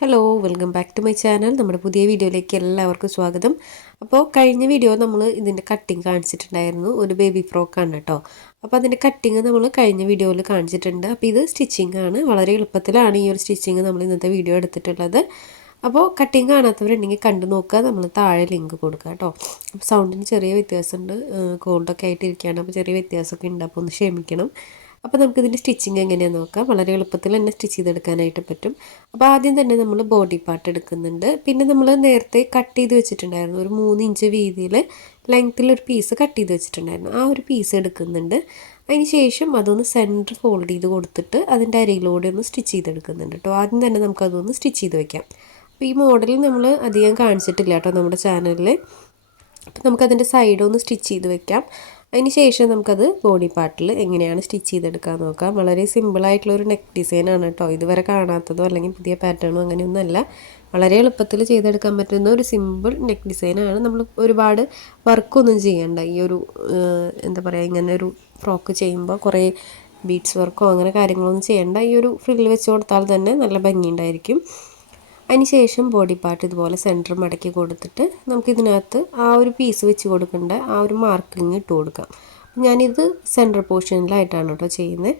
Hello welcome back to my channel നമ്മുടെ പുതിയ വീഡിയോയിലേക്ക് എല്ലാവർക്കും സ്വാഗതം. അപ്പോൾ കഴിഞ്ഞ വീഡിയോ നമ്മൾ ഇതിന്റെ കട്ടിങ് കാണിച്ചിട്ടുണ്ടായിരുന്നു. ഒരു ബേബി ഫ്രോക്കാണ് കേട്ടോ. അപ്പോൾ അതിന്റെ കട്ടിങ് നമ്മൾ കഴിഞ്ഞ വീഡിയോയിൽ കാണിച്ചിട്ടുണ്ട്. അപ്പോൾ ഇത് സ്റ്റിച്ചിങ് ആണ്. വളരെ എളുപ്പത്തിലാണ് ഈ ഒരു സ്റ്റിച്ചിങ് നമ്മൾ ഇന്നത്തെ വീഡിയോ എടുത്തിട്ടുള്ളത്. അപ്പോൾ കട്ടിങ് കാണാത്തവരുണ്ടെങ്കിൽ കണ്ടു നോക്കുക. നമ്മൾ താഴെ ലിങ്ക് കൊടുക്കുക കേട്ടോ. സൗണ്ടിന് ചെറിയ വ്യത്യാസമുണ്ട്. കോൾഡൊക്കെ ആയിട്ട് ഇരിക്കുകയാണ് അപ്പോൾ ചെറിയ വ്യത്യാസമൊക്കെ ഉണ്ട്. അപ്പോൾ ഒന്ന് ക്ഷമിക്കണം. അപ്പോൾ നമുക്കിതിന്റെ സ്റ്റിച്ചിങ് എങ്ങനെയാണെന്ന് നോക്കാം. വളരെ എളുപ്പത്തിൽ തന്നെ സ്റ്റിച്ച് ചെയ്തെടുക്കാനായിട്ട് പറ്റും. അപ്പോൾ ആദ്യം തന്നെ നമ്മൾ ബോഡി പാർട്ട് എടുക്കുന്നുണ്ട്. പിന്നെ നമ്മൾ നേരത്തെ കട്ട് ചെയ്ത് വെച്ചിട്ടുണ്ടായിരുന്നു. ഒരു മൂന്ന് ഇഞ്ച് വീതിയിൽ ലെങ്ത്തിൽ ഒരു പീസ് കട്ട് ചെയ്ത് വെച്ചിട്ടുണ്ടായിരുന്നു. ആ ഒരു പീസ് എടുക്കുന്നുണ്ട്. അതിന് ശേഷം അതൊന്ന് സെന്റർ ഫോൾഡ് ചെയ്ത് കൊടുത്തിട്ട് അതിന്റെ അരയിലൂടെ ഒന്ന് സ്റ്റിച്ച് ചെയ്തെടുക്കുന്നുണ്ട് കേട്ടോ. ആദ്യം തന്നെ നമുക്കതൊന്ന് സ്റ്റിച്ച് ചെയ്ത് വെക്കാം. അപ്പോൾ ഈ മോഡൽ നമ്മൾ അധികം കാണിച്ചിട്ടില്ല കേട്ടോ നമ്മുടെ ചാനലിൽ അപ്പോൾ നമുക്കതിന്റെ സൈഡ് ഒന്ന് സ്റ്റിച്ച് ചെയ്ത് വെക്കാം. അതിന് ശേഷം നമുക്കത് ബോഡി പാർട്ടിൽ എങ്ങനെയാണ് സ്റ്റിച്ച് ചെയ്തെടുക്കാൻ നോക്കാം. വളരെ സിമ്പിളായിട്ടുള്ള ഒരു നെക്ക് ഡിസൈനാണ് കേട്ടോ ഇതുവരെ കാണാത്തതോ അല്ലെങ്കിൽ പുതിയ പാറ്റേണോ അങ്ങനെയൊന്നുമല്ല വളരെ എളുപ്പത്തിൽ ചെയ്തെടുക്കാൻ പറ്റുന്ന ഒരു സിമ്പിൾ നെക്ക് ഡിസൈനാണ് നമ്മൾ ഒരുപാട് വർക്കൊന്നും ചെയ്യണ്ട. ഈ ഒരു എന്താ പറയുക ഇങ്ങനെ ഒരു ഫ്രോക്ക് ചെയ്യുമ്പോൾ കുറേ ബീഡ്സ് വർക്കോ അങ്ങനെ കാര്യങ്ങളൊന്നും ചെയ്യണ്ട. ഈ ഒരു ഫ്രില്ല് വെച്ച് കൊടുത്താൽ തന്നെ നല്ല ഭംഗിയുണ്ടായിരിക്കും അതിനുശേഷം ബോഡി പാർട്ട് ഇതുപോലെ സെന്റർ മടക്കി കൊടുത്തിട്ട് നമുക്കിതിനകത്ത് ആ ഒരു പീസ് വെച്ച് കൊടുക്കേണ്ട ആ ഒരു മാർക്കിങ് ഇട്ട് കൊടുക്കാം. ഞാനിത് സെന്റർ പോർഷനിലായിട്ടാണ് കേട്ടോ ചെയ്യുന്നത്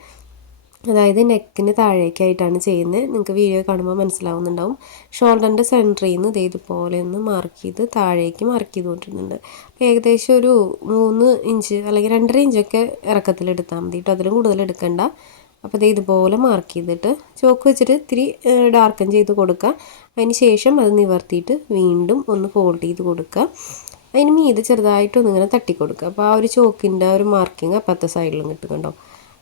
അതായത് നെക്കിന് താഴേക്കായിട്ടാണ് ചെയ്യുന്നത് നിങ്ങൾക്ക് വീഡിയോ കാണുമ്പോൾ മനസ്സിലാവുന്നുണ്ടാവും. ഷോൾഡറിന്റെ സെന്ററിൽ നിന്ന് ഇത് ഇതുപോലെ ഒന്ന് മാർക്ക് ചെയ്ത് താഴേക്ക് മാർക്ക് ചെയ്ത് കൊണ്ടിരുന്നുണ്ട് അപ്പോൾ ഏകദേശം ഒരു മൂന്ന് ഇഞ്ച് അല്ലെങ്കിൽ രണ്ടര ഇഞ്ചൊക്കെ ഇറക്കത്തിലെടുത്താൽ മതി കേട്ടോ. അതിലും കൂടുതൽ എടുക്കണ്ട. അപ്പോൾ ഇത് ഇതുപോലെ മാർക്ക് ചെയ്തിട്ട് ചോക്ക് വെച്ചിട്ട് ഇത്തിരി ഡാർക്കൻ ചെയ്ത് കൊടുക്കുക. അതിന് ശേഷം അത് നിവർത്തിയിട്ട് വീണ്ടും ഒന്ന് ഫോൾഡ് ചെയ്ത് കൊടുക്കുക. അതിന് മീത് ചെറുതായിട്ടൊന്നിങ്ങനെ തട്ടി കൊടുക്കുക അപ്പോൾ ആ ഒരു ചോക്കിന്റെ ആ ഒരു മാർക്കിങ് അപ്പുറത്തെ സൈഡിലും കിട്ടും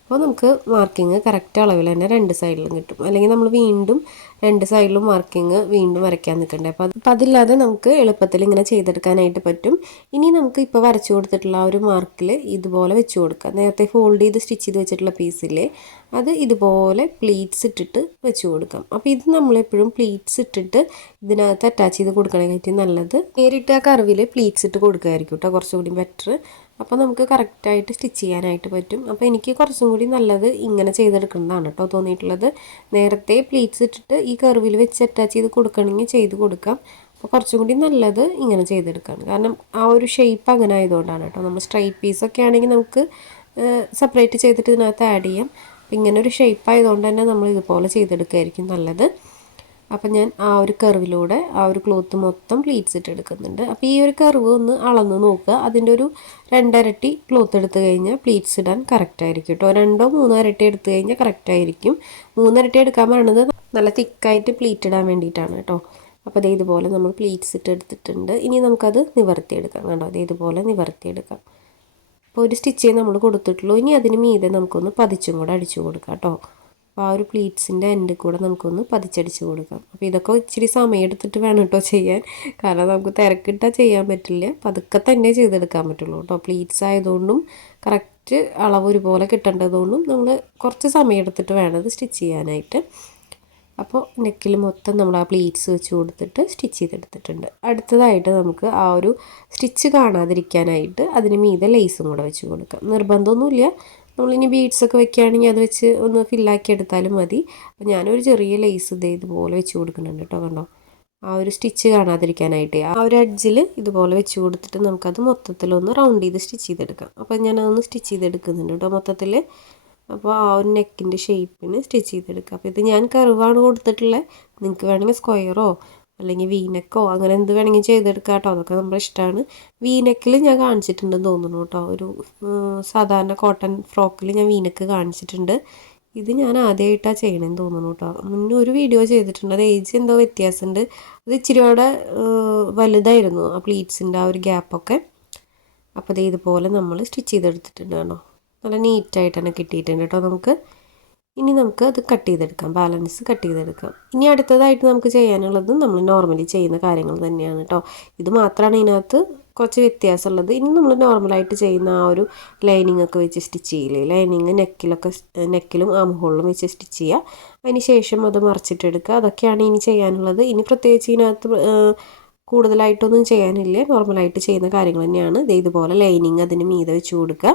അപ്പോൾ നമുക്ക് മാർക്കിങ് കറക്റ്റ് അളവിൽ തന്നെ രണ്ട് സൈഡിലും കിട്ടും. അല്ലെങ്കിൽ നമ്മൾ വീണ്ടും രണ്ട് സൈഡിലും മാർക്കിങ് വീണ്ടും വരയ്ക്കാൻ നിൽക്കണ്ടേ. അപ്പോൾ അപ്പം അതില്ലാതെ നമുക്ക് എളുപ്പത്തിൽ ഇങ്ങനെ ചെയ്തെടുക്കാനായിട്ട് പറ്റും. ഇനി നമുക്ക് ഇപ്പോൾ വരച്ചു കൊടുത്തിട്ടുള്ള ആ ഒരു മാർക്കിൽ ഇതുപോലെ വെച്ച് കൊടുക്കുക നേരത്തെ ഫോൾഡ് ചെയ്ത് സ്റ്റിച്ച് ചെയ്ത് വെച്ചിട്ടുള്ള പീസില്ലേ അത് ഇതുപോലെ പ്ലീറ്റ്സ് ഇട്ടിട്ട് വെച്ച് കൊടുക്കാം. അപ്പോൾ ഇത് നമ്മളെപ്പോഴും പ്ലീറ്റ്സ് ഇട്ടിട്ട് ഇതിനകത്ത് അറ്റാച്ച് ചെയ്ത് കൊടുക്കണമെങ്കിൽ നല്ലത്. നേരിട്ട് ആ കറിവിൽ പ്ലീറ്റ്സ് ഇട്ട് കൊടുക്കുകയായിരിക്കും കേട്ടോ. കുറച്ചുകൂടി ബെറ്റർ അപ്പോൾ നമുക്ക് കറക്റ്റായിട്ട് സ്റ്റിച്ച് ചെയ്യാനായിട്ട് പറ്റും. അപ്പോൾ എനിക്ക് കുറച്ചും കൂടി നല്ലത് ഇങ്ങനെ ചെയ്തെടുക്കുന്നതാണ് കേട്ടോ തോന്നിയിട്ടുള്ളത്. നേരത്തെ പ്ലീറ്റ്സ് ഇട്ടിട്ട് ഈ കർവിൽ വെച്ച് അറ്റാച്ച് ചെയ്ത് കൊടുക്കണമെങ്കിൽ ചെയ്ത് കൊടുക്കാം. അപ്പോൾ കുറച്ചും കൂടി നല്ലത് ഇങ്ങനെ ചെയ്തെടുക്കാം കാരണം ആ ഒരു ഷേപ്പ് അങ്ങനെ ആയതുകൊണ്ടാണ് കേട്ടോ നമ്മൾ സ്ട്രൈറ്റ് പീസൊക്കെ ആണെങ്കിൽ നമുക്ക് സെപ്പറേറ്റ് ചെയ്തിട്ട് ഇതിനകത്ത് ആഡ് ചെയ്യാം. അപ്പോൾ ഇങ്ങനെ ഒരു ഷേപ്പ് ആയതുകൊണ്ട് തന്നെ നമ്മൾ ഇതുപോലെ ചെയ്തെടുക്കുകയായിരിക്കും നല്ലത്. അപ്പം ഞാൻ ആ ഒരു കർവിലൂടെ ആ ഒരു ക്ലോത്ത് മൊത്തം പ്ലീറ്റ്സ് ഇട്ട് എടുക്കുന്നുണ്ട്. അപ്പോൾ ഈ ഒരു കർവ് ഒന്ന് അളന്ന് നോക്കുക. അതിന്റെ ഒരു രണ്ടരട്ടി ക്ലോത്ത് എടുത്തു കഴിഞ്ഞാൽ പ്ലീറ്റ്സ് ഇടാൻ കറക്റ്റ് ആയിരിക്കും കേട്ടോ. രണ്ടോ മൂന്നോ ഇരട്ടി എടുത്തു കഴിഞ്ഞാൽ കറക്റ്റ് ആയിരിക്കും. മൂന്നരട്ടി എടുക്കാൻ പറയണത് നല്ല തിക്കായിട്ട് പ്ലീറ്റ് ഇടാൻ വേണ്ടിയിട്ടാണ് കേട്ടോ. അപ്പോൾ അതേ ഇതുപോലെ നമ്മൾ പ്ലീറ്റ്സ് ഇട്ട് എടുത്തിട്ടുണ്ട്. ഇനി നമുക്കത് നിവർത്തിയെടുക്കാം കണ്ടോ? അതേ ഇതുപോലെ നിവർത്തിയെടുക്കാം. അപ്പോൾ ഒരു സ്റ്റിച്ചേ നമ്മൾ കൊടുത്തിട്ടുള്ളൂ. ഇനി അതിന് മീതെ നമുക്കൊന്ന് പതിച്ചും കൂടെ അടിച്ചു കൊടുക്കാം കേട്ടോ. ആ ഒരു പ്ലീറ്റ്സിന്റെ എൻഡിൽ കൂടെ നമുക്കൊന്ന് പതിച്ചടിച്ച് കൊടുക്കാം. അപ്പോൾ ഇതൊക്കെ ഇച്ചിരി സമയം എടുത്തിട്ട് വേണം കേട്ടോ ചെയ്യാൻ. കാരണം നമുക്ക് തിരക്കിട്ടാൽ ചെയ്യാൻ പറ്റില്ല. പതുക്കെ തന്നെ ചെയ്തെടുക്കാൻ പറ്റുള്ളൂ കേട്ടോ. പ്ലീറ്റ്സ് ആയതുകൊണ്ടും കറക്റ്റ് അളവ് ഒരുപോലെ കിട്ടേണ്ടതുകൊണ്ടും നമ്മൾ കുറച്ച് സമയം എടുത്തിട്ട് വേണം അത് സ്റ്റിച്ച് ചെയ്യാനായിട്ട്. അപ്പോൾ നെക്കിൽ മൊത്തം നമ്മൾ ആ പ്ലീറ്റ്സ് വെച്ച് കൊടുത്തിട്ട് സ്റ്റിച്ച് ചെയ്തെടുത്തിട്ടുണ്ട്. അടുത്തതായിട്ട് നമുക്ക് ആ ഒരു സ്റ്റിച്ച് കാണാതിരിക്കാനായിട്ട് അതിന് മീതെ ലേസും കൂടെ വെച്ച് കൊടുക്കാം. നിർബന്ധമൊന്നുമില്ല. നമ്മളിനി ബീഡ്സൊക്കെ വെക്കുകയാണെങ്കിൽ അത് വെച്ച് ഒന്ന് ഫില്ലാക്കി എടുത്താലും മതി. അപ്പോൾ ഞാനൊരു ചെറിയ ലേസ് ഇതേ ഇതുപോലെ വെച്ച് കൊടുക്കുന്നുണ്ട് കേട്ടോ കണ്ടോ? ആ ഒരു സ്റ്റിച്ച് കാണാതിരിക്കാനായിട്ട്. ആ ഒരു അഡ്ജിൽ ഇതുപോലെ വെച്ച് കൊടുത്തിട്ട് നമുക്കത് മൊത്തത്തിലൊന്ന് റൗണ്ട് ചെയ്ത് സ്റ്റിച്ച് ചെയ്തെടുക്കാം. അപ്പോൾ ഞാനതൊന്ന് സ്റ്റിച്ച് ചെയ്തെടുക്കുന്നുണ്ട് കേട്ടോ മൊത്തത്തിൽ അപ്പോൾ ആ ഒരു നെക്കിന്റെ ഷേപ്പിന് സ്റ്റിച്ച് ചെയ്തെടുക്കാം. അപ്പോൾ ഇത് ഞാൻ കർവാണ് കൊടുത്തിട്ടുള്ളത് നിങ്ങൾക്ക് വേണമെങ്കിൽ സ്ക്വയറോ അല്ലെങ്കിൽ വീനക്കോ അങ്ങനെ എന്ത് വേണമെങ്കിൽ ചെയ്തെടുക്കാം കേട്ടോ അതൊക്കെ നമ്മുടെ ഇഷ്ടമാണ്. വീനക്കിൽ ഞാൻ കാണിച്ചിട്ടുണ്ടെന്ന് തോന്നുന്നു കേട്ടോ. ഒരു സാധാരണ കോട്ടൺ ഫ്രോക്കിൽ ഞാൻ വീനക്ക് കാണിച്ചിട്ടുണ്ട്. ഇത് ഞാൻ ആദ്യമായിട്ടാണ് ചെയ്യണമെന്ന് തോന്നുന്നു കേട്ടോ. മുന്നേ ഒരു വീഡിയോ ചെയ്തിട്ടുണ്ട്. അത് ഏജ് എന്തോ വ്യത്യാസമുണ്ട് അത് ഇച്ചിരി കൂടെ വലുതായിരുന്നു. ആ പ്ലീറ്റ്സിന്റെ ആ ഒരു ഗ്യാപ്പൊക്കെ അപ്പോൾ ഇത് ഇതുപോലെ നമ്മൾ സ്റ്റിച്ച് ചെയ്തെടുത്തിട്ടുണ്ട് കേട്ടോ. നല്ല നീറ്റായിട്ടാണ് കിട്ടിയിട്ടുണ്ട് കേട്ടോ നമുക്ക്. ഇനി നമുക്ക് അത് കട്ട് ചെയ്തെടുക്കാം. ബാലൻസ് കട്ട് ചെയ്തെടുക്കാം. ഇനി അടുത്തതായിട്ട് നമുക്ക് ചെയ്യാനുള്ളത് നമ്മൾ നോർമലി ചെയ്യുന്ന കാര്യങ്ങൾ തന്നെയാണ് കേട്ടോ ഇത് മാത്രമാണ് ഇതിനകത്ത് കുറച്ച് വ്യത്യാസമുള്ളത്. ഇനി നമ്മൾ നോർമലായിട്ട് ചെയ്യുന്ന ആ ഒരു ലൈനിങ് ഒക്കെ വെച്ച് സ്റ്റിച്ച് ചെയ്യില്ലേ? ലൈനിങ് നെക്കിലൊക്കെ നെക്കിലും ആംഹോളിലും വെച്ച് സ്റ്റിച്ച് ചെയ്യുക അതിന് ശേഷം അത് മറിച്ചിട്ടെടുക്കുക. അതൊക്കെയാണ് ഇനി ചെയ്യാനുള്ളത്. ഇനി പ്രത്യേകിച്ച് ഇതിനകത്ത് കൂടുതലായിട്ടൊന്നും ചെയ്യാനില്ല. നോർമലായിട്ട് ചെയ്യുന്ന കാര്യങ്ങൾ തന്നെയാണ്. ഇതുപോലെ ലൈനിങ് അതിന് മീതെ വെച്ച് കൊടുക്കുക.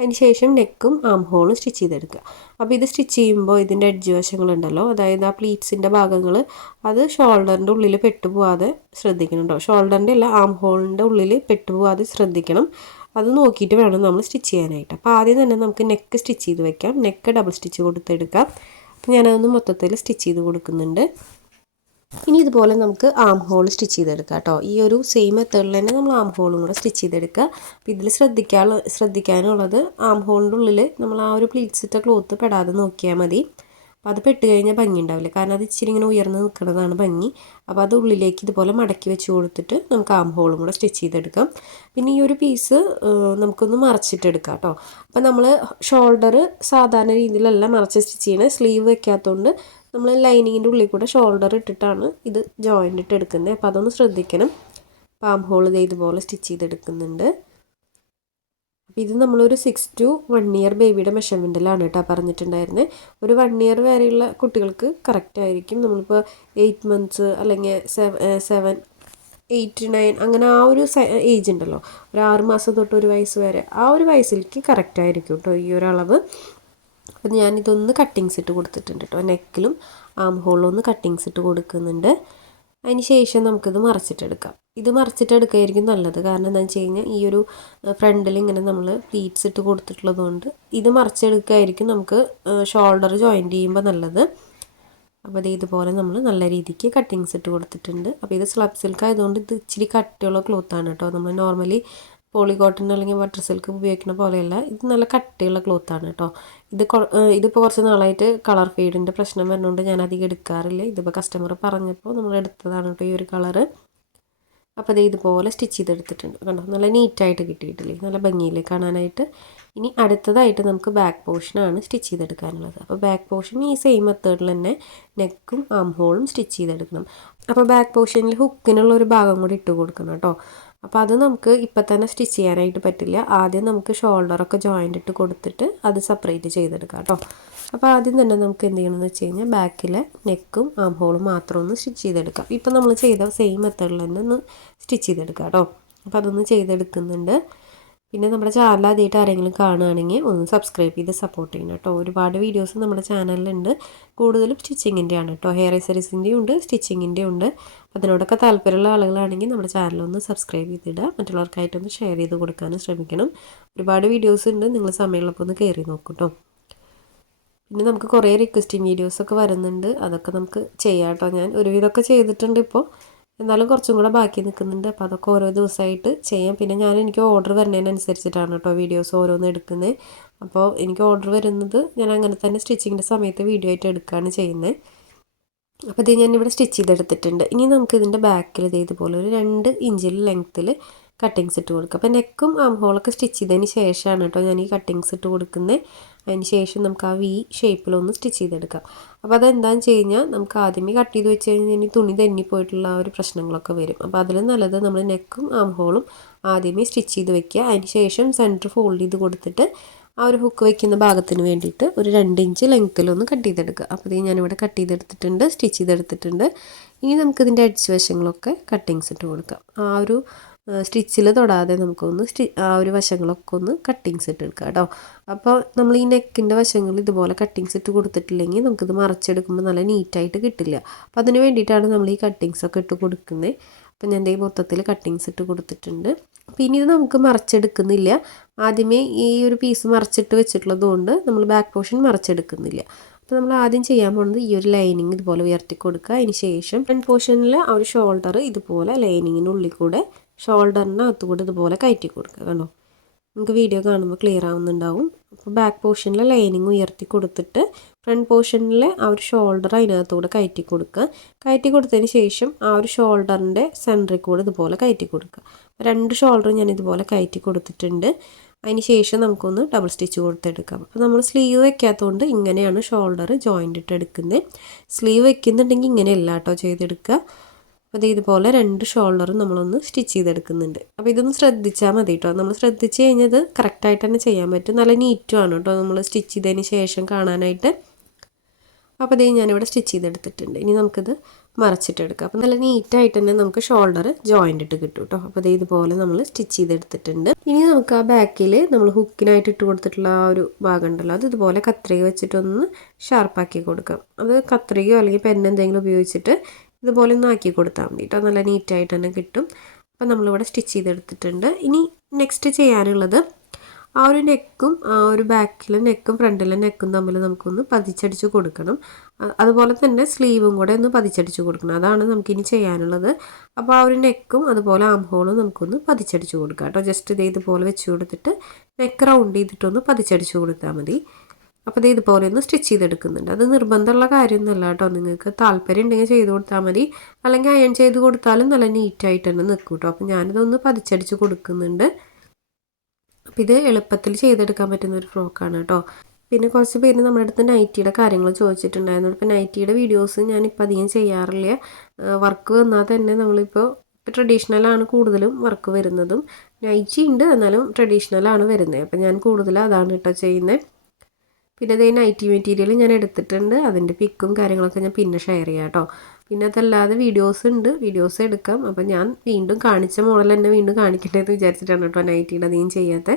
അതിന് ശേഷം നെക്കും ആം ഹോളും സ്റ്റിച്ച് ചെയ്തെടുക്കുക. അപ്പോൾ ഇത് സ്റ്റിച്ച് ചെയ്യുമ്പോൾ ഇതിന്റെ എഡ്ജ് വശങ്ങളുണ്ടല്ലോ. അതായത് ആ പ്ലീറ്റ്സിന്റെ ഭാഗങ്ങൾ അത് ഷോൾഡറിന്റെ ഉള്ളിൽ പെട്ടുപോകാതെ ശ്രദ്ധിക്കണം കേട്ടോ ഷോൾഡറിന്റെ അല്ല ആം ഹോളിന്റെ ഉള്ളിൽ പെട്ടുപോകാതെ ശ്രദ്ധിക്കണം. അത് നോക്കിയിട്ട് വേണം നമ്മൾ സ്റ്റിച്ച് ചെയ്യാനായിട്ട്. അപ്പോൾ ആദ്യം തന്നെ നമുക്ക് നെക്ക് സ്റ്റിച്ച് ചെയ്ത് വെക്കാം. നെക്ക് ഡബിൾ സ്റ്റിച്ച് കൊടുത്തെടുക്കാം. അപ്പോൾ ഞാനതൊന്ന് മൊത്തത്തിൽ സ്റ്റിച്ച് ചെയ്ത് കൊടുക്കുന്നുണ്ട്. ഇനി ഇതുപോലെ നമുക്ക് ആം ഹോൾ സ്റ്റിച്ച് ചെയ്തെടുക്കാം കേട്ടോ. ഈ ഒരു സെയിം മെത്തേഡിൽ തന്നെ നമ്മൾ ആം ഹോളും കൂടെ സ്റ്റിച്ച് ചെയ്തെടുക്കുക. അപ്പോൾ ഇതിൽ ശ്രദ്ധിക്കാൻ ശ്രദ്ധിക്കാനുള്ളത് ആം ഹോളിന്റെ ഉള്ളിൽ നമ്മൾ ആ ഒരു പ്ലീറ്റ്സ് ഇട്ട ക്ലോത്ത് പെടാതെ നോക്കിയാൽ മതി. അപ്പോൾ അത് പെട്ട് കഴിഞ്ഞാൽ ഭംഗി ഉണ്ടാവില്ല. കാരണം അത് ഇച്ചിരി ഇങ്ങനെ ഉയർന്ന് നിൽക്കുന്നതാണ് ഭംഗി. അപ്പോൾ അത് ഉള്ളിലേക്ക് ഇതുപോലെ മടക്കി വെച്ച് കൊടുത്തിട്ട് നമുക്ക് ആം ഹോളും കൂടെ സ്റ്റിച്ച് ചെയ്തെടുക്കാം. പിന്നെ ഈ ഒരു പീസ് നമുക്കൊന്ന് മറച്ചിട്ടെടുക്കാം കേട്ടോ. അപ്പോൾ നമ്മൾ ഷോൾഡർ സാധാരണ രീതിയിലല്ല മറച്ച് സ്റ്റിച്ച് ചെയ്യണത് സ്ലീവ് വെക്കാത്തതുകൊണ്ട് നമ്മൾ ലൈനിങ്ങിന്റെ ഉള്ളിൽ കൂടെ ഷോൾഡർ ഇട്ടിട്ടാണ് ഇത് ജോയിന്റ് ഇട്ട് എടുക്കുന്നത്. അപ്പോൾ അതൊന്ന് ശ്രദ്ധിക്കണം. പാം ഹോൾ ഇത് ഇതുപോലെ സ്റ്റിച്ച് ചെയ്തെടുക്കുന്നുണ്ട് അപ്പോൾ ഇത് നമ്മളൊരു സിക്സ് ടു വൺ ഇയർ ബേബിയുടെ മെഷർമെന്റിലാണ് കേട്ടോ പറഞ്ഞിട്ടുണ്ടായിരുന്നത് ഒരു വൺ ഇയർ വരെയുള്ള കുട്ടികൾക്ക് കറക്റ്റ് ആയിരിക്കും. നമ്മളിപ്പോൾ എയ്റ്റ് മന്ത്സ് അല്ലെങ്കിൽ സെവൻ എയ്റ്റ് നയൻ അങ്ങനെ ആ ഒരു ഏജ് ഉണ്ടല്ലോ. ഒരു ആറ് മാസം തൊട്ട് ഒരു വയസ്സ് വരെ ആ ഒരു വയസ്സിലേക്ക് കറക്റ്റ് ആയിരിക്കും കേട്ടോ ഈ ഒരു അളവ്. അപ്പം ഞാനിതൊന്ന് കട്ടിങ്സ് ഇട്ട് കൊടുത്തിട്ടുണ്ട് കേട്ടോ നെക്കിലും ആം ഹോളിലും ഒന്ന് കട്ടിങ്സ് ഇട്ട് കൊടുക്കുന്നുണ്ട്. അതിന് ശേഷം നമുക്കിത് മറച്ചിട്ടെടുക്കാം ഇത് മറച്ചിട്ടെടുക്കുകയായിരിക്കും നല്ലത്. കാരണം എന്താണെന്ന് വെച്ച് കഴിഞ്ഞാൽ ഈ ഒരു ഫ്രണ്ടിൽ ഇങ്ങനെ നമ്മൾ പ്ലീറ്റ്സ് ഇട്ട് കൊടുത്തിട്ടുള്ളതുകൊണ്ട് ഇത് മറച്ചെടുക്കുകയായിരിക്കും നമുക്ക് ഷോൾഡർ ജോയിന്റ് ചെയ്യുമ്പോൾ നല്ലത്. അപ്പോൾ ഇത് ഇതുപോലെ നമ്മൾ നല്ല രീതിക്ക് കട്ടിങ്സ് ഇട്ട് കൊടുത്തിട്ടുണ്ട്. അപ്പോൾ ഇത് സ്ലബ് സിൽക്ക് ആയതുകൊണ്ട് ഇത് ഇച്ചിരി കട്ടിയുള്ള ക്ലോത്താണ് കേട്ടോ നമ്മൾ നോർമലി പോളി കോട്ടൺ അല്ലെങ്കിൽ ബട്ടർ സിൽക്ക് ഉപയോഗിക്കുന്ന പോലെയല്ല ഇത് നല്ല കട്ടിയുള്ള ക്ലോത്താണ് കേട്ടോ ഇത് ഇതിപ്പോൾ കുറച്ച് നാളായിട്ട് കളർ ഫെയ്ഡിന്റെ പ്രശ്നം വരുന്നതുകൊണ്ട് ഞാൻ അധികം എടുക്കാറില്ല. ഇതിപ്പോൾ കസ്റ്റമർ പറഞ്ഞപ്പോൾ നമ്മൾ എടുത്തതാണ് കേട്ടോ ഈ ഒരു കളറ്. അപ്പോൾ ഇത് ഇതുപോലെ സ്റ്റിച്ച് ചെയ്തെടുത്തിട്ടുണ്ട്. കണ്ടോ? നല്ല നീറ്റായിട്ട് കിട്ടിയിട്ടില്ലേ? നല്ല ഭംഗിയിൽ കാണാനായിട്ട്? ഇനി അടുത്തതായിട്ട് നമുക്ക് ബാക്ക് പോർഷനാണ് സ്റ്റിച്ച് ചെയ്തെടുക്കാനുള്ളത്. അപ്പോൾ ബാക്ക് പോർഷൻ ഈ സെയിം മെത്തേഡിൽ തന്നെ നെക്കും ആം ഹോളും സ്റ്റിച്ച് ചെയ്തെടുക്കണം. അപ്പോൾ ബാക്ക് പോർഷനിൽ ഹുക്കിനുള്ള ഒരു ഭാഗം കൂടി ഇട്ട് കൊടുക്കണം കേട്ടോ. അപ്പോൾ അത് നമുക്ക് ഇപ്പം തന്നെ സ്റ്റിച്ച് ചെയ്യാനായിട്ട് പറ്റില്ല. ആദ്യം നമുക്ക് ഷോൾഡറൊക്കെ ജോയിന്റ് ഇട്ട് കൊടുത്തിട്ട് അത് സെപ്പറേറ്റ് ചെയ്തെടുക്കാം കേട്ടോ. അപ്പോൾ ആദ്യം തന്നെ നമുക്ക് എന്ത് ചെയ്യണമെന്ന് വെച്ച് കഴിഞ്ഞാൽ ബാക്കിലെ നെക്കും ആം ഹോളും മാത്രം ഒന്ന് സ്റ്റിച്ച് ചെയ്തെടുക്കാം. ഇപ്പം നമ്മൾ ചെയ്ത സെയിം മെത്തേഡിൽ തന്നെ ഒന്ന് സ്റ്റിച്ച് ചെയ്തെടുക്കാം കേട്ടോ. അപ്പോൾ അതൊന്ന് ചെയ്തെടുക്കുന്നുണ്ട്. പിന്നെ നമ്മുടെ ചാനൽ ആദ്യമായിട്ട് ആരെങ്കിലും കാണുകയാണെങ്കിൽ ഒന്ന് സബ്സ്ക്രൈബ് ചെയ്ത് സപ്പോർട്ട് ചെയ്യണം കേട്ടോ. ഒരുപാട് വീഡിയോസ് നമ്മുടെ ചാനലിലുണ്ട് കൂടുതലും സ്റ്റിച്ചിങ്ങിന്റെ ആണ് കേട്ടോ. ഹെയർ എസറീസിന്റെയും ഉണ്ട് സ്റ്റിച്ചിങ്ങിന്റെ ഉണ്ട്. അതിനോടൊക്കെ താല്പര്യമുള്ള ആളുകളാണെങ്കിൽ നമ്മുടെ ചാനൽ ഒന്ന് സബ്സ്ക്രൈബ് ചെയ്തിടുക. മറ്റുള്ളവർക്കായിട്ടൊന്ന് ഷെയർ ചെയ്ത് കൊടുക്കാനും ശ്രമിക്കണം. ഒരുപാട് വീഡിയോസ് ഉണ്ട്. നിങ്ങൾ സമയമുള്ളപ്പോൾ ഒന്ന് കയറി നോക്കും കേട്ടോ പിന്നെ നമുക്ക് കുറേ റിക്വസ്റ്റിംഗ് വീഡിയോസൊക്കെ വരുന്നുണ്ട്. അതൊക്കെ നമുക്ക് ചെയ്യാം കേട്ടോ ഞാൻ. ഒരുവിധമൊക്കെ ചെയ്തിട്ടുണ്ട് ഇപ്പോൾ. എന്നാലും കുറച്ചും കൂടെ ബാക്കി നിൽക്കുന്നുണ്ട്. അപ്പോൾ അതൊക്കെ ഓരോ ദിവസമായിട്ട് ചെയ്യാം. പിന്നെ ഞാൻ എനിക്ക് ഓർഡർ വരുന്നതിനനുസരിച്ചിട്ടാണ് കേട്ടോ വീഡിയോസ് ഓരോന്ന് എടുക്കുന്നത്. അപ്പോൾ എനിക്ക് ഓർഡർ വരുന്നത് ഞാൻ അങ്ങനെ തന്നെ സ്റ്റിച്ചിങ്ങിന്റെ സമയത്ത് വീഡിയോ ആയിട്ട് എടുക്കുകയാണ് ചെയ്യുന്നത്. അപ്പോൾ ഇത് ഞാനിവിടെ സ്റ്റിച്ച് ചെയ്തെടുത്തിട്ടുണ്ട്. ഇനി നമുക്ക് ഇതിന്റെ ബാക്കിൽ ഇതേതുപോലെ ഒരു രണ്ട് ഇഞ്ചിൽ ലെങ്ത്തിൽ കട്ടിങ്സ് ഇട്ട് കൊടുക്കുക അപ്പോൾ നെക്കും ആം ഹോളൊക്കെ സ്റ്റിച്ച് ചെയ്തതിന് ശേഷമാണ് കേട്ടോ ഞാൻ ഈ കട്ടിങ്സ് ഇട്ട് കൊടുക്കുന്നത്. അതിന് ശേഷം നമുക്ക് ആ വി ഷേപ്പിലൊന്ന് സ്റ്റിച്ച് ചെയ്തെടുക്കാം. അപ്പോൾ അതെന്താണെന്ന് വെച്ച് കഴിഞ്ഞാൽ നമുക്ക് ആദ്യമേ കട്ട് ചെയ്ത് വെച്ച് കഴിഞ്ഞാൽ തുണി തെന്നിപ്പോയിട്ടുള്ള ആ ഒരു പ്രശ്നങ്ങളൊക്കെ വരും. അപ്പോൾ അതിൽ നല്ലത് നമ്മൾ നെക്കും ആം ഹോളും ആദ്യമേ സ്റ്റിച്ച് ചെയ്ത് വെക്കുക. അതിന് ശേഷം സെന്റർ ഫോൾഡ് ചെയ്ത് കൊടുത്തിട്ട് ആ ഒരു ഹുക്ക് വെക്കുന്ന ഭാഗത്തിന് വേണ്ടിയിട്ട് ഒരു രണ്ട് ഇഞ്ച് ലെങ്ത്തിലൊന്ന് കട്ട് ചെയ്തെടുക്കുക. അപ്പോൾ ഇത് ഞാനിവിടെ കട്ട് ചെയ്തെടുത്തിട്ടുണ്ട് സ്റ്റിച്ച് ചെയ്തെടുത്തിട്ടുണ്ട്. ഇനി നമുക്കിതിന്റെ അടിച്ച് വശങ്ങളൊക്കെ കട്ടിങ്സ് ഇട്ട് കൊടുക്കാം. ആ ഒരു സ്റ്റിച്ചിൽ തൊടാതെ നമുക്കൊന്ന് സ്റ്റി ആ ഒരു വശങ്ങളൊക്കെ ഒന്ന് കട്ടിങ്സ് ഇട്ട് എടുക്കാം കേട്ടോ. അപ്പോൾ നമ്മൾ ഈ നെക്കിന്റെ വശങ്ങൾ ഇതുപോലെ കട്ടിങ്സ് ഇട്ട് കൊടുത്തിട്ടില്ലെങ്കിൽ നമുക്കിത് മറച്ചെടുക്കുമ്പോൾ നല്ല നീറ്റായിട്ട് കിട്ടില്ല. അപ്പോൾ അതിന് വേണ്ടിയിട്ടാണ് നമ്മൾ ഈ കട്ടിങ്സ് ഒക്കെ ഇട്ട് കൊടുക്കുന്നത് അപ്പോൾ ഞാൻ ഈ മൊത്തത്തിൽ കട്ടിങ്സ് ഇട്ട് കൊടുത്തിട്ടുണ്ട്. പിന്നെ ഇത് നമുക്ക് മറച്ചെടുക്കുന്നില്ല. ആദ്യമേ ഈ ഒരു പീസ് മറച്ചിട്ട് വെച്ചിട്ടുള്ളതുകൊണ്ട് നമ്മൾ ബാക്ക് പോർഷൻ മറച്ചെടുക്കുന്നില്ല. അപ്പോൾ നമ്മൾ ആദ്യം ചെയ്യാൻ പോകുന്നത് ഈ ഒരു ലൈനിങ് ഇതുപോലെ ഉയർത്തി കൊടുക്കുക. അതിന് ശേഷം ഫ്രണ്ട് പോർഷനിൽ ആ ഒരു ഷോൾഡർ ഇതുപോലെ ലൈനിങ്ങിന്റെ ഉള്ളിൽ കൂടെ ഷോൾഡറിന്റെ അകത്തുകൂടെ ഇതുപോലെ കയറ്റി കൊടുക്കുക കണ്ടോ? നമുക്ക് വീഡിയോ കാണുമ്പോൾ ക്ലിയർ ആവുന്നുണ്ടാവും. അപ്പോൾ ബാക്ക് പോർഷനിലെ ലൈനിങ് ഉയർത്തി കൊടുത്തിട്ട് ഫ്രണ്ട് പോർഷനിൽ ആ ഒരു ഷോൾഡർ അതിനകത്തുകൂടെ കയറ്റി കൊടുക്കുക. കയറ്റി കൊടുത്തതിന് ശേഷം ആ ഒരു ഷോൾഡറിന്റെ സെന്ററിൽ കൂടെ ഇതുപോലെ കയറ്റി കൊടുക്കുക. രണ്ട് ഷോൾഡർ ഞാൻ ഇതുപോലെ കയറ്റി കൊടുത്തിട്ടുണ്ട്. അതിന് ശേഷം നമുക്കൊന്ന് ഡബിൾ സ്റ്റിച്ച് കൊടുത്തെടുക്കാം. അപ്പോൾ നമ്മൾ സ്ലീവ് വെക്കാത്തതുകൊണ്ട് ഇങ്ങനെയാണ് ഷോൾഡർ ജോയിന്റ് ഇട്ട് എടുക്കുന്നത് സ്ലീവ് വെക്കുന്നുണ്ടെങ്കിൽ ഇങ്ങനെയല്ല കേട്ടോ ചെയ്തെടുക്കുക. അപ്പോൾ ഇതുപോലെ രണ്ട് ഷോൾഡറും നമ്മളൊന്ന് സ്റ്റിച്ച് ചെയ്തെടുക്കുന്നുണ്ട്. അപ്പോൾ ഇതൊന്ന് ശ്രദ്ധിച്ചാൽ മതി കേട്ടോ നമ്മൾ ശ്രദ്ധിച്ച് കഴിഞ്ഞത് കറക്റ്റായിട്ട് തന്നെ ചെയ്യാൻ പറ്റും. നല്ല നീറ്റുമാണ് കേട്ടോ നമ്മൾ സ്റ്റിച്ച് ചെയ്തതിന് ശേഷം കാണാനായിട്ട്. അപ്പോൾ അതേ ഞാനിവിടെ സ്റ്റിച്ച് ചെയ്തെടുത്തിട്ടുണ്ട്. ഇനി നമുക്കിത് മറച്ചിട്ടെടുക്കാം. അപ്പോൾ നല്ല നീറ്റായിട്ട് തന്നെ നമുക്ക് ഷോൾഡർ ജോയിന്റ് ഇട്ട് കിട്ടും കേട്ടോ അപ്പോൾ അതേ ഇതുപോലെ നമ്മൾ സ്റ്റിച്ച് ചെയ്തെടുത്തിട്ടുണ്ട്. ഇനി നമുക്ക് ആ ബാക്കിൽ നമ്മൾ ഹുക്കിനായിട്ട് ഇട്ട് കൊടുത്തിട്ടുള്ള ആ ഒരു ഭാഗം ഉണ്ടല്ലോ. അത് ഇതുപോലെ കത്രിക വെച്ചിട്ടൊന്ന് ഷാർപ്പാക്കി കൊടുക്കാം. അത് കത്രികയോ അല്ലെങ്കിൽ പെൻ എന്തെങ്കിലും ഉപയോഗിച്ചിട്ട് ഇതുപോലെ ഒന്ന് ആക്കി കൊടുത്താൽ മതി കേട്ടോ. നല്ല നീറ്റായിട്ട് തന്നെ കിട്ടും. അപ്പോൾ നമ്മളിവിടെ സ്റ്റിച്ച് ചെയ്തെടുത്തിട്ടുണ്ട്. ഇനി നെക്സ്റ്റ് ചെയ്യാനുള്ളത് ആ ഒരു നെക്കും ആ ഒരു ബാക്കിലെ നെക്കും ഫ്രണ്ടിലെ നെക്കും തമ്മിൽ നമുക്കൊന്ന് പതിച്ചടിച്ച് കൊടുക്കണം. അതുപോലെ തന്നെ സ്ലീവും കൂടെ ഒന്ന് പതിച്ചടിച്ച് കൊടുക്കണം. അതാണ് നമുക്കിനി ചെയ്യാനുള്ളത്. അപ്പോൾ ആ ഒരു നെക്കും അതുപോലെ ആം ഹോളും നമുക്കൊന്ന് പതിച്ചടിച്ച് കൊടുക്കാം കേട്ടോ. ജസ്റ്റ് ഇത് ഇതുപോലെ വെച്ച് കൊടുത്തിട്ട് നെക്ക് റൗണ്ട് ചെയ്തിട്ടൊന്ന് പതിച്ചടിച്ച് കൊടുത്താൽ മതി. അപ്പോൾ ഇത് ഇതുപോലെ ഒന്ന് സ്റ്റിച്ച് ചെയ്തെടുക്കുന്നുണ്ട്. അത് നിർബന്ധമുള്ള കാര്യമൊന്നുമല്ല കേട്ടോ. നിങ്ങൾക്ക് താല്പര്യം ഉണ്ടെങ്കിൽ ചെയ്ത് കൊടുത്താൽ മതി. അല്ലെങ്കിൽ അയൺ ചെയ്ത് കൊടുത്താലും നല്ല നീറ്റായിട്ട് തന്നെ നിൽക്കും കേട്ടോ. അപ്പോൾ ഞാനിതൊന്ന് പതിച്ചടിച്ച് കൊടുക്കുന്നുണ്ട്. അപ്പോൾ ഇത് എളുപ്പത്തിൽ ചെയ്തെടുക്കാൻ പറ്റുന്ന ഒരു ഫ്രോക്കാണ് കേട്ടോ. പിന്നെ കുറച്ച് പേര് നമ്മുടെ അടുത്ത് നൈറ്റിയുടെ കാര്യങ്ങൾ ചോദിച്ചിട്ടുണ്ടായിരുന്നു. ഇപ്പോൾ നൈറ്റിയുടെ വീഡിയോസ് ഞാനിപ്പോൾ അധികം ചെയ്യാറില്ല. വർക്ക് വന്നാൽ തന്നെ നമ്മളിപ്പോൾ ഇപ്പോൾ ട്രഡീഷണലാണ് കൂടുതലും വർക്ക് വരുന്നതും. നൈറ്റി ഉണ്ട് എന്നാലും ട്രഡീഷണലാണ് വരുന്നത്. അപ്പോൾ ഞാൻ കൂടുതലും അതാണ് കേട്ടോ ചെയ്യുന്നത്. പിന്നെ അതേ നൈറ്റി മെറ്റീരിയൽ ഞാൻ എടുത്തിട്ടുണ്ട്. അതിന്റെ പിക്കും കാര്യങ്ങളൊക്കെ ഞാൻ പിന്നെ ഷെയർ ചെയ്യാം കേട്ടോ പിന്നെ അതല്ലാതെ വീഡിയോസ് ഉണ്ട്. വീഡിയോസ് എടുക്കാം. അപ്പോൾ ഞാൻ വീണ്ടും കാണിച്ച മോഡൽ തന്നെ വീണ്ടും കാണിക്കണ്ടേന്ന് വിചാരിച്ചിട്ടാണ് കേട്ടോ നൈറ്റിയുടെ അധികം ചെയ്യാത്ത.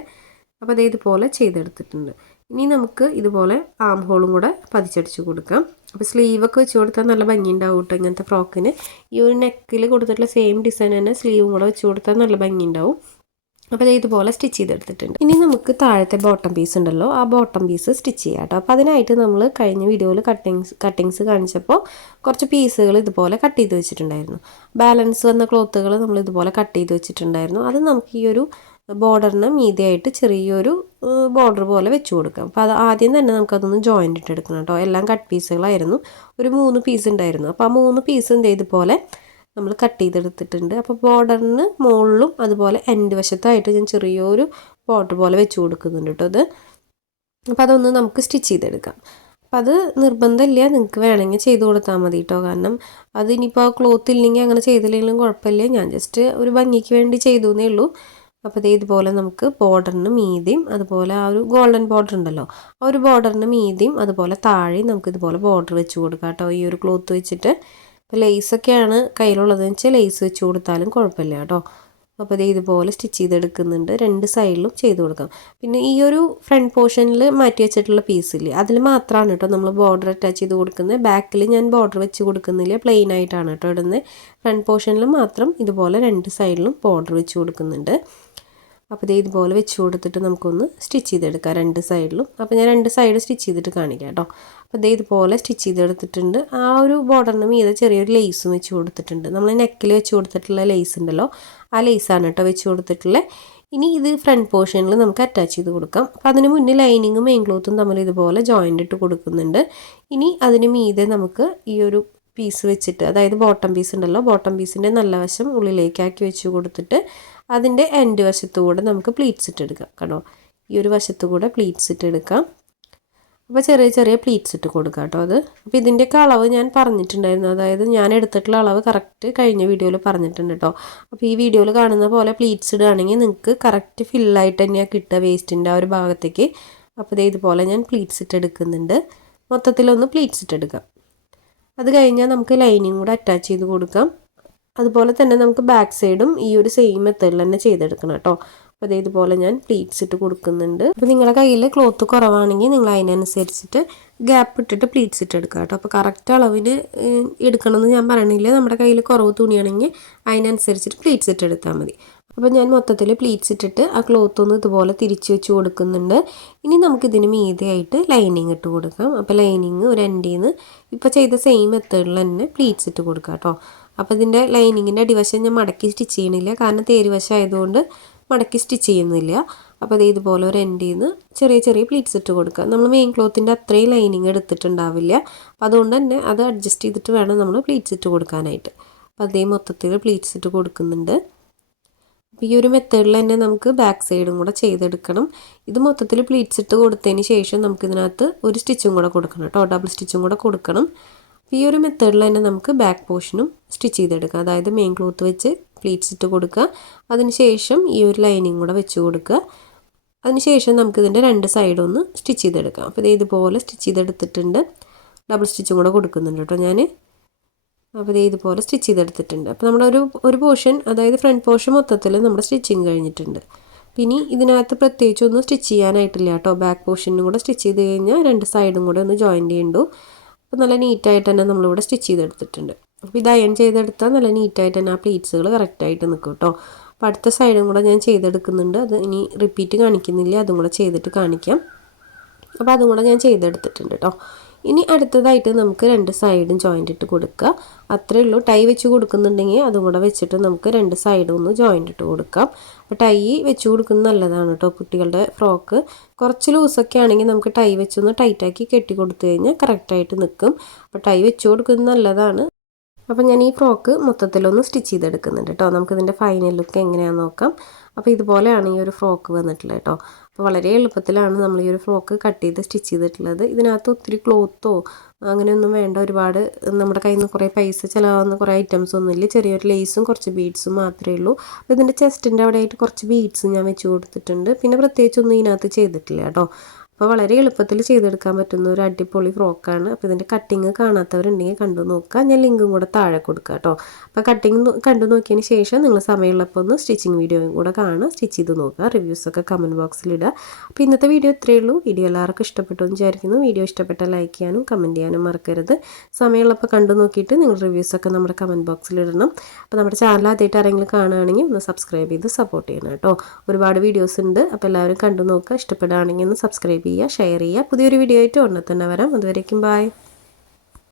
അപ്പോൾ അതേ ഇതുപോലെ ചെയ്തെടുത്തിട്ടുണ്ട്. ഇനി നമുക്ക് ഇതുപോലെ ആം ഹോളും കൂടെ പതിച്ചടിച്ച് കൊടുക്കാം. അപ്പോൾ സ്ലീവൊക്കെ വെച്ച് കൊടുത്താൽ നല്ല ഭംഗി ഉണ്ടാവും കേട്ടോ ഇങ്ങനത്തെ ഫ്രോക്കിന് ഈ ഒരു നെക്കിൽ കൊടുത്തിട്ടുള്ള സെയിം ഡിസൈൻ തന്നെ സ്ലീവും കൂടെ വെച്ച് കൊടുത്താൽ നല്ല ഭംഗി ഉണ്ടാവും അപ്പോൾ ഇതുപോലെ സ്റ്റിച്ച് ചെയ്തെടുത്തിട്ടുണ്ട്. ഇനി നമുക്ക് താഴത്തെ ബോട്ടം പീസ് ഉണ്ടല്ലോ ആ ബോട്ടം പീസ് സ്റ്റിച്ച് ചെയ്യാം കേട്ടോ. അപ്പോൾ അതിനായിട്ട് നമ്മൾ കഴിഞ്ഞ വീഡിയോയിൽ കട്ടിങ്സ് കട്ടിങ്സ് കാണിച്ചപ്പോൾ കുറച്ച് പീസുകൾ ഇതുപോലെ കട്ട് ചെയ്ത് വെച്ചിട്ടുണ്ടായിരുന്നു. ബാലൻസ് വന്ന ക്ലോത്തുകൾ നമ്മൾ ഇതുപോലെ കട്ട് ചെയ്ത് വെച്ചിട്ടുണ്ടായിരുന്നു. അത് നമുക്ക് ഈ ഒരു ബോർഡറിന് മീതിയായിട്ട് ചെറിയൊരു ബോർഡർ പോലെ വെച്ച് കൊടുക്കാം. അപ്പോൾ അത് ആദ്യം തന്നെ നമുക്കതൊന്ന് ജോയിന്റ് ഇട്ട് എടുക്കണം കേട്ടോ. എല്ലാം കട്ട് പീസുകളായിരുന്നു. ഒരു മൂന്ന് പീസ് ഉണ്ടായിരുന്നു. അപ്പോൾ ആ മൂന്ന് പീസ് എന്ത് ഇതുപോലെ നമ്മൾ കട്ട് ചെയ്തെടുത്തിട്ടുണ്ട്. അപ്പോൾ ബോർഡറിന് മുകളിലും അതുപോലെ എൻഡ് വശത്തായിട്ട് ഞാൻ ചെറിയൊരു ബോർഡർ പോലെ വെച്ച് കൊടുക്കുന്നുണ്ട് കേട്ടോ അത് അപ്പോൾ അതൊന്ന് നമുക്ക് സ്റ്റിച്ച് ചെയ്തെടുക്കാം. അപ്പം അത് നിർബന്ധമില്ല. നിങ്ങൾക്ക് വേണമെങ്കിൽ ചെയ്ത് കൊടുത്താൽ മതി കേട്ടോ കാരണം അത് ഇനിയിപ്പോൾ ക്ലോത്ത് ഇല്ലെങ്കിൽ അങ്ങനെ ചെയ്തില്ലെങ്കിലും കുഴപ്പമില്ല. ഞാൻ ജസ്റ്റ് ഒരു ഭംഗിക്ക് വേണ്ടി ചെയ്തു എന്നേ ഉള്ളൂ. അപ്പോൾ ഇത് ഇതുപോലെ നമുക്ക് ബോർഡറിന് മീതിയും അതുപോലെ ആ ഒരു ഗോൾഡൻ ബോർഡർ ഉണ്ടല്ലോ ആ ഒരു ബോർഡറിന് മീതിയും അതുപോലെ താഴെയും നമുക്ക് ഇതുപോലെ ബോർഡർ വെച്ച് കൊടുക്കാം കേട്ടോ ഈ ഒരു ക്ലോത്ത് വെച്ചിട്ട് ലേസൊക്കെയാണ് കയ്യിലുള്ളതെന്ന് വെച്ചാൽ ലേസ് വെച്ച് കൊടുത്താലും കുഴപ്പമില്ല കേട്ടോ. അപ്പോൾ ഇത് ഇതുപോലെ സ്റ്റിച്ച് ചെയ്തെടുക്കുന്നുണ്ട്. രണ്ട് സൈഡിലും ചെയ്ത് കൊടുക്കാം. പിന്നെ ഈ ഒരു ഫ്രണ്ട് പോർഷനിൽ മാറ്റി വെച്ചിട്ടുള്ള പീസ് പീസില്ലേ അതിൽ മാത്രമാണ് കേട്ടോ നമ്മൾ ബോർഡർ അറ്റാച്ച് ചെയ്ത് കൊടുക്കുന്നത്. ബാക്കിൽ ഞാൻ ബോർഡർ വെച്ച് കൊടുക്കുന്നില്ല പ്ലെയിൻ ആയിട്ടാണ് കേട്ടോ ഇടുന്നത്. ഫ്രണ്ട് പോർഷനിൽ മാത്രം ഇതുപോലെ രണ്ട് സൈഡിലും ബോർഡർ വെച്ച് കൊടുക്കുന്നുണ്ട്. അപ്പോൾ ഇത് ഇതുപോലെ വെച്ച് കൊടുത്തിട്ട് നമുക്കൊന്ന് സ്റ്റിച്ച് ചെയ്തെടുക്കാം രണ്ട് സൈഡിലും. അപ്പോൾ ഞാൻ രണ്ട് സൈഡ് സ്റ്റിച്ച് ചെയ്തിട്ട് കാണിക്കാം കേട്ടോ. അപ്പോൾ ഇത് ഇതുപോലെ സ്റ്റിച്ച് ചെയ്തെടുത്തിട്ടുണ്ട്. ആ ഒരു ബോർഡറിന് മീതെ ചെറിയൊരു ലേസും വെച്ച് കൊടുത്തിട്ടുണ്ട്. നമ്മൾ നെക്കിൽ വെച്ച് കൊടുത്തിട്ടുള്ള ലേസ് ഉണ്ടല്ലോ ആ ലേസാണ് കേട്ടോ വെച്ച് കൊടുത്തിട്ടുള്ളത് ഇനി ഇത് ഫ്രണ്ട് പോർഷനിൽ നമുക്ക് അറ്റാച്ച് ചെയ്ത് കൊടുക്കാം. അപ്പോൾ അതിന് മുന്നേ ലൈനിങ്ങും മെയിൻ ക്ലോത്തും തമ്മിൽ ഇതുപോലെ ജോയിന്റ് ഇട്ട് കൊടുക്കുന്നുണ്ട്. ഇനി അതിന് മീതെ നമുക്ക് ഈ ഒരു പീസ് വെച്ചിട്ട് അതായത് ബോട്ടം പീസ് ഉണ്ടല്ലോ ബോട്ടം പീസിന്റെ നല്ല വശം ഉള്ളിലേക്കാക്കി വെച്ച് കൊടുത്തിട്ട് അതിന്റെ എൻഡ് വശത്തുകൂടെ നമുക്ക് പ്ലീറ്റ്സ് ഇട്ടെടുക്കാം കേട്ടോ. ഈ ഒരു വശത്തുകൂടെ പ്ലീറ്റ്സ് ഇട്ടെടുക്കാം അപ്പോൾ ചെറിയ ചെറിയ പ്ലീറ്റ്സ് ഇട്ട് കൊടുക്കാം കേട്ടോ അത്. അപ്പോൾ ഇതിന്റെയൊക്കെ അളവ് ഞാൻ പറഞ്ഞിട്ടുണ്ടായിരുന്നു. അതായത് ഞാൻ എടുത്തിട്ടുള്ള അളവ് കറക്റ്റ് കഴിഞ്ഞ വീഡിയോയിൽ പറഞ്ഞിട്ടുണ്ട് കേട്ടോ. അപ്പോൾ ഈ വീഡിയോയിൽ കാണുന്ന പോലെ പ്ലീറ്റ്സ് ഇടുകയാണെങ്കിൽ നിങ്ങൾക്ക് കറക്റ്റ് ഫില്ലായിട്ട് തന്നെയാണ് കിട്ടുക വേസ്റ്റിന്റെ ആ ഒരു ഭാഗത്തേക്ക്. അപ്പോൾ ഇതേ ഇതുപോലെ ഞാൻ പ്ലീറ്റ്സ് ഇട്ട് എടുക്കുന്നുണ്ട്. മൊത്തത്തിലൊന്ന് പ്ലീറ്റ്സ് ഇട്ടെടുക്കാം അത് കഴിഞ്ഞാൽ നമുക്ക് ലൈനിങ് കൂടെ അറ്റാച്ച് ചെയ്ത് കൊടുക്കാം. അതുപോലെ തന്നെ നമുക്ക് ബാക്ക് സൈഡും ഈ ഒരു സെയിം മെത്തേഡിൽ തന്നെ ചെയ്തെടുക്കണം കേട്ടോ. അപ്പോൾ അതേ ഇതുപോലെ ഞാൻ പ്ലീറ്റ്സ് ഇട്ട് കൊടുക്കുന്നുണ്ട്. അപ്പോൾ നിങ്ങളുടെ കയ്യിൽ ക്ലോത്ത് കുറവാണെങ്കിൽ നിങ്ങൾ അതിനനുസരിച്ചിട്ട് ഗ്യാപ്പ് ഇട്ടിട്ട് പ്ലീറ്റ്സ് ഇട്ട് എടുക്കുക കേട്ടോ. അപ്പോൾ കറക്റ്റ് അളവിന് എടുക്കണമെന്ന് ഞാൻ പറയണില്ല. നമ്മുടെ കയ്യിൽ കുറവ് തുണിയാണെങ്കിൽ അതിനനുസരിച്ചിട്ട് പ്ലീറ്റ്സ് ഇട്ട് എടുത്താൽ മതി. അപ്പോൾ ഞാൻ മൊത്തത്തിൽ പ്ലീറ്റ്സ് ഇട്ടിട്ട് ആ ക്ലോത്ത് ഒന്ന് ഇതുപോലെ തിരിച്ച് വെച്ച് കൊടുക്കുന്നുണ്ട്. ഇനി നമുക്കിതിന് മീതെയായിട്ട് ലൈനിങ് ഇട്ട് കൊടുക്കാം. അപ്പോൾ ലൈനിങ് ഒരു എൻഡിൽ നിന്ന് ഇപ്പോൾ ചെയ്ത സെയിം മെത്തേഡിൽ തന്നെ പ്ലീറ്റ്സ് ഇട്ട് കൊടുക്കാം കേട്ടോ. അപ്പോൾ ഇതിന്റെ ലൈനിങ്ങിന്റെ അടിവശം ഞാൻ മടക്കി സ്റ്റിച്ച് ചെയ്യണില്ല. കാരണം തേരുവശം ആയതുകൊണ്ട് മടക്കി സ്റ്റിച്ച് ചെയ്യുന്നില്ല. അപ്പോൾ അത് ഇതുപോലെ ഒരു എൻഡിൽ നിന്ന് ചെറിയ ചെറിയ പ്ലീറ്റ്സ് ഇട്ട് കൊടുക്കുക. നമ്മൾ മെയിൻ ക്ലോത്തിന്റെ അത്രയും ലൈനിങ് എടുത്തിട്ടുണ്ടാവില്ല. അപ്പോൾ അതുകൊണ്ട് തന്നെ അത് അഡ്ജസ്റ്റ് ചെയ്തിട്ട് വേണം നമ്മൾ പ്ലീറ്റ്സ് ഇട്ട് കൊടുക്കാനായിട്ട്. അപ്പോൾ അതേ മൊത്തത്തിൽ പ്ലീറ്റ്സ് ഇട്ട് കൊടുക്കുന്നുണ്ട്. അപ്പോൾ ഈ ഒരു മെത്തേഡിൽ തന്നെ നമുക്ക് ബാക്ക് സൈഡും കൂടെ ചെയ്തെടുക്കണം. ഇത് മൊത്തത്തിൽ പ്ലീറ്റ്സ് ഇട്ട് കൊടുത്തതിന് ശേഷം നമുക്കിതിനകത്ത് ഒരു സ്റ്റിച്ചും കൂടെ കൊടുക്കണം കേട്ടോ. ഡബിൾ സ്റ്റിച്ചും കൂടെ കൊടുക്കണം. ഈ ഒരു മെത്തേഡിൽ തന്നെ നമുക്ക് ബാക്ക് പോർഷനും സ്റ്റിച്ച് ചെയ്തെടുക്കുക അതായത് മെയിൻ ക്ലോത്ത് വെച്ച് പ്ലീറ്റ്സ് ഇട്ട് കൊടുക്കുക. അതിനുശേഷം ഈ ഒരു ലൈനിങ് കൂടെ വെച്ച് കൊടുക്കുക. അതിനുശേഷം നമുക്കിതിന്റെ രണ്ട് സൈഡും ഒന്ന് സ്റ്റിച്ച് ചെയ്തെടുക്കാം. അപ്പോൾ ഇത് ഇതുപോലെ സ്റ്റിച്ച് ചെയ്തെടുത്തിട്ടുണ്ട്. ഡബിൾ സ്റ്റിച്ചും കൂടെ കൊടുക്കുന്നുണ്ട് കേട്ടോ ഞാൻ അപ്പോൾ ഇത് ഇതുപോലെ സ്റ്റിച്ച് ചെയ്തെടുത്തിട്ടുണ്ട്. അപ്പോൾ നമ്മുടെ ഒരു ഒരു പോർഷൻ അതായത് ഫ്രണ്ട് പോർഷൻ മൊത്തത്തിൽ നമ്മുടെ സ്റ്റിച്ചിങ് കഴിഞ്ഞിട്ടുണ്ട്. പിന്നെ ഇതിനകത്ത് പ്രത്യേകിച്ചൊന്നും സ്റ്റിച്ച് ചെയ്യാനായിട്ടില്ല കേട്ടോ. ബാക്ക് പോർഷനും കൂടെ സ്റ്റിച്ച് ചെയ്ത് കഴിഞ്ഞാൽ രണ്ട് സൈഡും കൂടെ ഒന്ന് ജോയിൻ ചെയ്യണ്ടു. അപ്പോൾ നല്ല നീറ്റായിട്ട് തന്നെ നമ്മളിവിടെ സ്റ്റിച്ച് ചെയ്തെടുത്തിട്ടുണ്ട്. അപ്പോൾ ഇത് അയൺ ചെയ്തെടുത്താൽ നല്ല നീറ്റായിട്ട് തന്നെ ആ പ്ലീറ്റ്സുകൾ കറക്റ്റായിട്ട് നിൽക്കും കേട്ടോ. അപ്പോൾ അടുത്ത സൈഡും കൂടെ ഞാൻ ചെയ്തെടുക്കുന്നുണ്ട്. അത് ഇനി റിപ്പീറ്റ് കാണിക്കുന്നില്ല. അതും കൂടെ ചെയ്തിട്ട് കാണിക്കാം. അപ്പോൾ അതും കൂടെ ഞാൻ ചെയ്തെടുത്തിട്ടുണ്ട് കേട്ടോ. ഇനി അടുത്തതായിട്ട് നമുക്ക് രണ്ട് സൈഡും ജോയിന്റ് ഇട്ട് കൊടുക്കുക. അത്രേ ഉള്ളൂ. ടൈ വെച്ച് കൊടുക്കുന്നുണ്ടെങ്കിൽ അതും കൂടെ വെച്ചിട്ട് നമുക്ക് രണ്ട് സൈഡും ഒന്ന് ജോയിന്റ് ഇട്ട് കൊടുക്കാം. അപ്പോൾ ടൈ വെച്ച് കൊടുക്കുന്നത് നല്ലതാണ് കേട്ടോ കുട്ടികളുടെ ഫ്രോക്ക് കുറച്ച് ലൂസൊക്കെ ആണെങ്കിൽ നമുക്ക് ടൈ വെച്ചൊന്ന് ടൈറ്റാക്കി കെട്ടി കൊടുത്തു കഴിഞ്ഞാൽ കറക്റ്റായിട്ട് നിൽക്കും. അപ്പോൾ ടൈ വെച്ച് കൊടുക്കുന്നത് നല്ലതാണ്. അപ്പോൾ ഞാൻ ഈ ഫ്രോക്ക് മൊത്തത്തിലൊന്ന് സ്റ്റിച്ച് ചെയ്തെടുക്കുന്നുണ്ട് കേട്ടോ നമുക്കിതിന്റെ ഫൈനൽ ലുക്ക് എങ്ങനെയാണെന്ന് നോക്കാം. അപ്പോൾ ഇതുപോലെയാണ് ഈ ഒരു ഫ്രോക്ക് വന്നിട്ടുള്ളത് കേട്ടോ അപ്പോൾ വളരെ എളുപ്പത്തിലാണ് നമ്മൾ ഈ ഒരു ഫ്രോക്ക് കട്ട് ചെയ്ത് സ്റ്റിച്ച് ചെയ്തിട്ടുള്ളത്. ഇതിനകത്ത് ഒത്തിരി ക്ലോത്തോ അങ്ങനെയൊന്നും വേണ്ട. ഒരുപാട് നമ്മുടെ കയ്യിൽ നിന്ന് കുറേ പൈസ ചിലവാകുന്ന കുറേ ഐറ്റംസ് ഒന്നുമില്ല ചെറിയൊരു ലേസും കുറച്ച് ബീഡ്സും മാത്രമേ ഉള്ളൂ. അപ്പോൾ ഇതിന്റെ ചെസ്റ്റിന്റെ അവിടെ ആയിട്ട് കുറച്ച് ബീഡ്സ് ഞാൻ വെച്ച് കൊടുത്തിട്ടുണ്ട്. പിന്നെ പ്രത്യേകിച്ചൊന്നും ഇതിനകത്ത് ചെയ്തിട്ടില്ല കേട്ടോ. അപ്പോൾ വളരെ എളുപ്പത്തിൽ ചെയ്തെടുക്കാൻ പറ്റുന്ന ഒരു അടിപൊളി ഫ്രോക്കാണ്. അപ്പോൾ ഇതിന്റെ കട്ടിങ് കാണാത്തവരുണ്ടെങ്കിൽ കണ്ടു നോക്കുക ഞാൻ ലിങ്കും കൂടെ താഴെ കൊടുക്കുക കേട്ടോ അപ്പോൾ കട്ടിങ് കണ്ടു നോക്കിയതിന് ശേഷം നിങ്ങൾ സമയമുള്ളപ്പോൾ ഒന്ന് സ്റ്റിച്ചിങ് വീഡിയോയും കൂടെ കാണുക. സ്റ്റിച്ച് ചെയ്ത് നോക്കുക. റിവ്യൂസൊക്കെ കമന്റ് ബോക്സിൽ ഇടുക. അപ്പോൾ ഇന്നത്തെ വീഡിയോ ഇത്രയേ ഉള്ളൂ. വീഡിയോ എല്ലാവർക്കും ഇഷ്ടപ്പെട്ടു എന്ന് വിചാരിക്കുന്നു. വീഡിയോ ഇഷ്ടപ്പെട്ട ലൈക്ക് ചെയ്യാനും കമന്റ് ചെയ്യാനും മറക്കരുത്. സമയമുള്ളപ്പോൾ കണ്ടു നോക്കിയിട്ട് നിങ്ങൾ റിവ്യൂസൊക്കെ നമ്മുടെ കമന്റ് ബോക്സിൽ ഇടണം. അപ്പോൾ നമ്മുടെ ചാനൽ ആദ്യമായിട്ട് ആരെങ്കിലും കാണുകയാണെങ്കിൽ ഒന്ന് സബ്സ്ക്രൈബ് ചെയ്ത് സപ്പോർട്ട് ചെയ്യണം കേട്ടോ ഒരുപാട് വീഡിയോസ് ഉണ്ട്. അപ്പോൾ എല്ലാവരും കണ്ടു നോക്കുക. ഇഷ്ടപ്പെടുകയാണെങ്കിൽ ഒന്ന് സബ്സ്ക്രൈബ് ചെയ്യുക ഷെയർ ചെയ്യുക. പുതിയൊരു വീഡിയോ ആയിട്ട് ഉടനെ തന്നെ വരാം. അതുവരേക്കും ബായ്